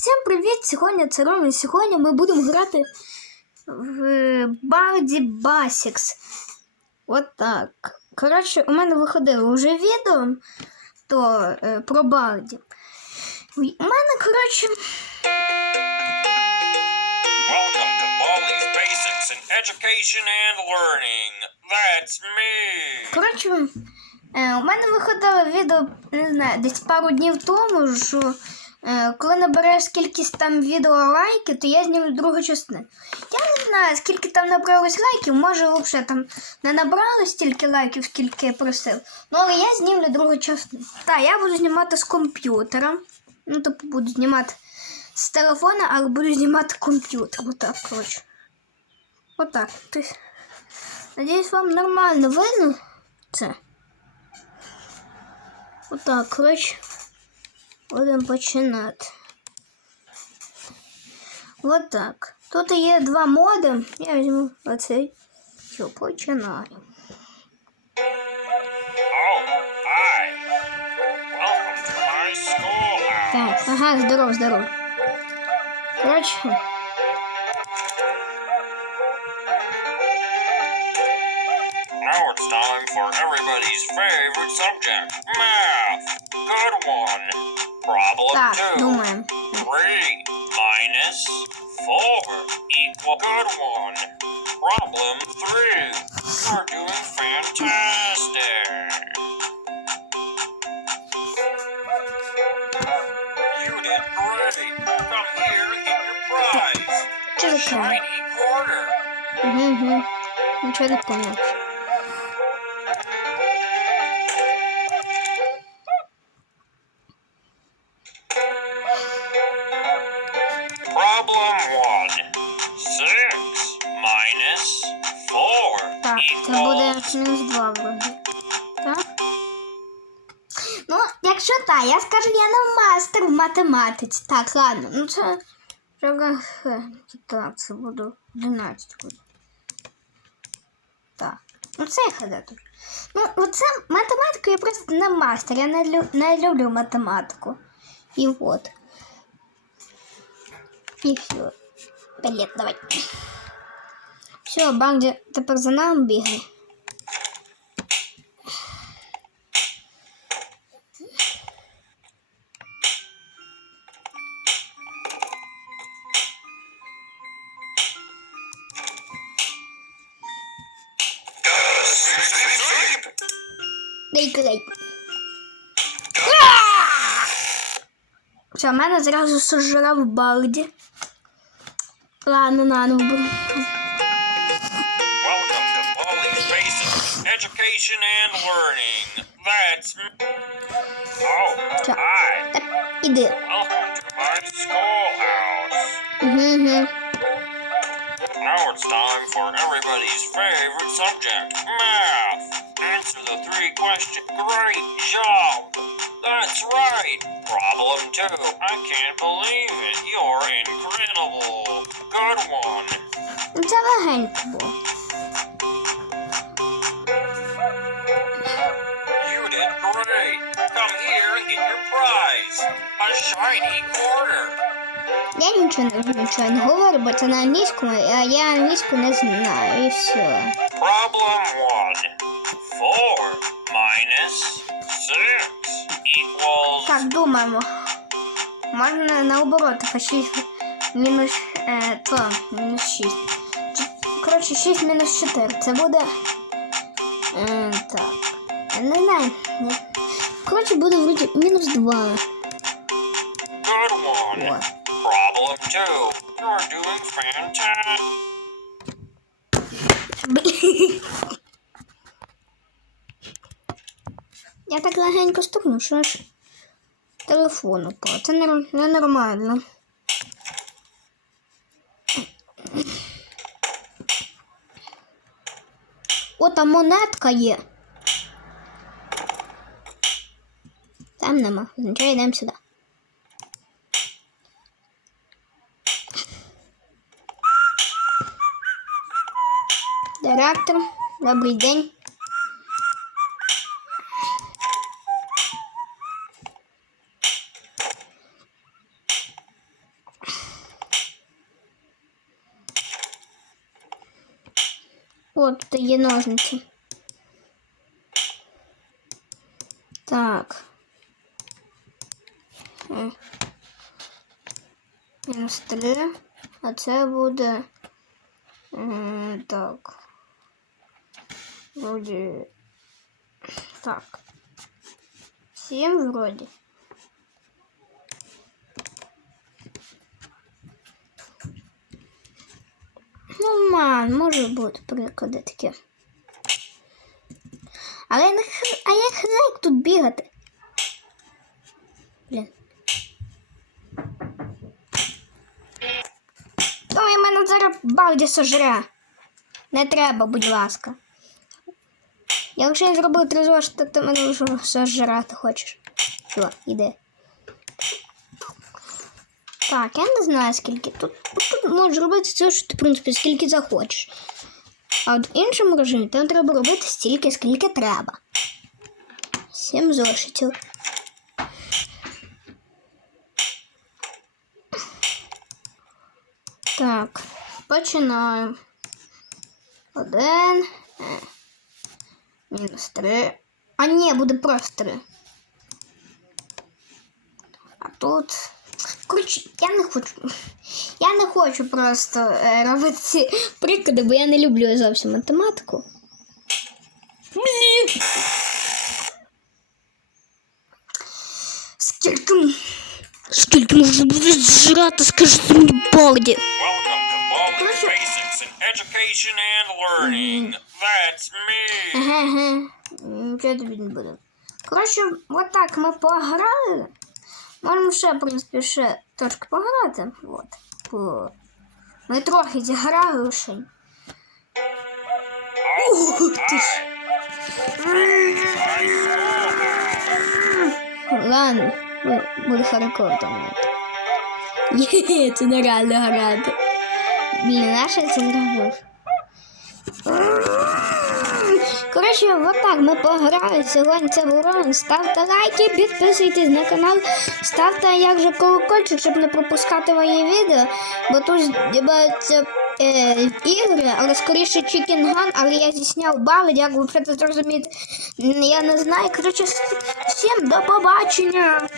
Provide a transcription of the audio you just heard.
всім привіт! Сьогодні це Рома. і Сьогодні ми будемо грати в Барді Басікс. От так. Коротше, у мене виходило вже відео то, е, про Барді. У мене, коротше, Welcome to Baldi's Basics Education and Learning. That's me. коротше, е, у мене виходило відео, не знаю, десь пару днів тому, що коли набереш кількість там відео лайків, то я зніму другу частину. Я не знаю, скільки там набралось лайків, може взагалі там не набралось стільки лайків, скільки я просив. Ну, але я знімлю другу частину. Так, я буду знімати з комп'ютера. Ну, тобто буду знімати з телефона, але буду знімати комп'ютер. Отак, коротше. Отак. Тобто, надіюсь, вам нормально видно це. Отак, коротше. Будемо починати. Отак. Тут є два моди. Я візьму оцей. Все, починаю. Так, ага, здоров, здоров. Коротше, Now it's time for everybody's favorite subject, math. Good one. Problem Stop. two. No, ma'am. Three minus four equal good one. Problem three. You're doing fantastic. You did great. Come here and get your prize. To the car. Shiny quarter. Mm-hmm. Let me try the corner. буде equals мінус 2 вроді. Так? Ну, якщо так, я скажу, я не мастер в математиці. Так, ладно. Ну це. вже, е, Так, це буде 11 буде. Так. Ну це я хода тут. Ну, оце математику я просто не мастер. Я не, лю- не люблю математику. І от. І все. Білет, давай. Все, Банді тепер за нами бігає. Дай край. Все, мене зразу сожрав Балді. Ладно, наново. Welcome to Baldi's Basics Education and Learning. That's oh hi. Іди. Welcome to my schoolhouse. Угу, угу. Now it's time for everybody's favorite subject, math. Answer the three questions. Great job. That's right. Problem two. I can't believe it. You're incredible. Good one. Ну, Це легенько було. You did great. Come here and get your prize. A shiny quarter. Я нічого не нічого не говорю, бо це на англійському, а я англійську не знаю, і все. Problem one. Так, думаємо. Можна наоборот, типа 6 мінус е, то, мінус 6. Коротше, 6 мінус 4. Це буде. Е, так. Я Не знаю. Коротше, буде вроді мінус 2. good one. От. Problem two. You're doing fantastic. Я так легенько стукнув, що аж телефон упав. Це не- ненормально. О, там монетка є. Там нема. Нічого йдемо сюди. Директор, добрий день. О, тут є ножниці. Так. М. Мінус три. А це буде. м, Так. Вроді. Так. Сім вроді. Ну, може бути приклади такі. Але я не х- а я як тут бігати. Блін. Ой, мене зараз Барді сожре. Не треба, будь ласка. Я вже не зробив три зошити, ти мене вже сожрати хочеш. Все, іди. Так, я не знаю скільки. Тут, тут можеш робити все, що ти, в принципі, скільки захочеш. А от в іншому режимі там треба робити стільки, скільки треба. Сім зошитів. Так, починаємо. Один. е, Мінус три. А ні, буде просто три. А тут. Коротше, я не хочу. Я не хочу просто е, робити ці приклади, бо я не люблю зовсім математику. Блін. Скільки. Скільки можна буде зжирати, скажіть мені Балді. Education and Learning. That's me. Ага, ага. Нічого тобі не буде. Коротше, от так ми пограли. Можемо ще, в принципі, ще трошки пограти. От. По... Ми трохи зіграли лише. Ух ти ж. Ладно, бу- буде хараков там. Є, це нереально грати. Блін, наша це зробив. Коротше, от так ми пограли. Сьогодні це був Роман. Ставте лайки, підписуйтесь на канал, ставте як же колокольчик, щоб не пропускати мої відео, бо тут знімаються е, ігри, але скоріше Gun, але я зісняв бали, як ви це зрозумієте. Я не знаю. Коротше, всім до побачення.